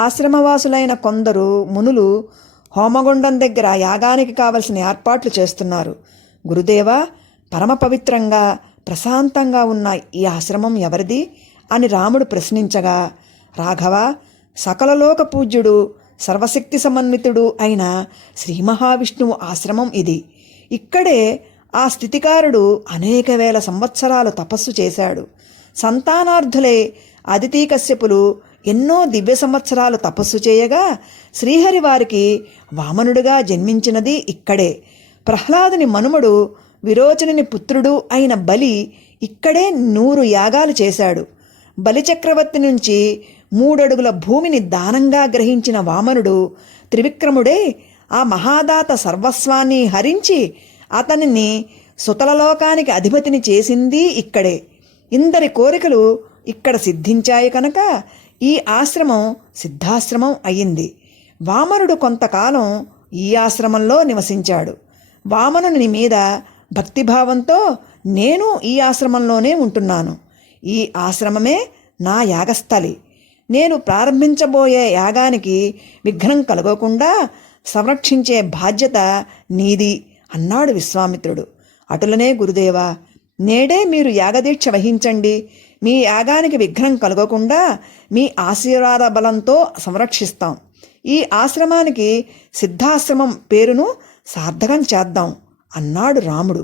ఆశ్రమవాసులైన కొందరు మునులు హోమగుండం దగ్గర యాగానికి కావలసిన ఏర్పాట్లు చేస్తున్నారు. గురుదేవా, పరమ పవిత్రంగా ప్రశాంతంగా ఉన్న ఈ ఆశ్రమం ఎవరిది అని రాముడు ప్రశ్నించగా, రాఘవ, సకలలోక పూజ్యుడు సర్వశక్తి సమన్వితుడు అయిన శ్రీ మహావిష్ణువు ఆశ్రమం ఇది. ఇక్కడే ఆ స్థితికారుడు అనేక వేల సంవత్సరాలు తపస్సు చేశాడు. సంతానార్థులై అదితి కశ్యపులు ఎన్నో దివ్య సంవత్సరాలు తపస్సు చేయగా శ్రీహరి వారికి వామనుడిగా జన్మించినది ఇక్కడే. ప్రహ్లాదుని మనుమడు విరోచనుని పుత్రుడు అయిన బలి ఇక్కడే 100 యాగాలు చేశాడు. బలిచక్రవర్తి నుంచి 3 అడుగుల భూమిని దానంగా గ్రహించిన వామనుడు త్రివిక్రముడే ఆ మహాదాత సర్వస్వాన్ని హరించి అతనిని సుతలలోకానికి అధిపతిని చేసింది ఇక్కడే. ఇందరి కోరికలు ఇక్కడ సిద్ధించాయి కనుక ఈ ఆశ్రమం సిద్ధాశ్రమం అయింది. వామనుడు కొంతకాలం ఈ ఆశ్రమంలో నివసించాడు. వామనుని మీద భక్తిభావంతో నేను ఈ ఆశ్రమంలోనే ఉంటున్నాను. ఈ ఆశ్రమమే నా యాగస్థలి. నేను ప్రారంభించబోయే యాగానికి విఘ్నం కలగకుండా సంరక్షించే బాధ్యత నీది అన్నాడు విశ్వామిత్రుడు. అటులనే గురుదేవా, నేడే మీరు యాగదీక్ష వహించండి. మీ యాగానికి విఘ్నం కలగకుండా మీ ఆశీర్వాద బలంతో సంరక్షిస్తాం. ఈ ఆశ్రమానికి సిద్ధాశ్రమం పేరును సార్థకం చేద్దాం అన్నాడు రాముడు.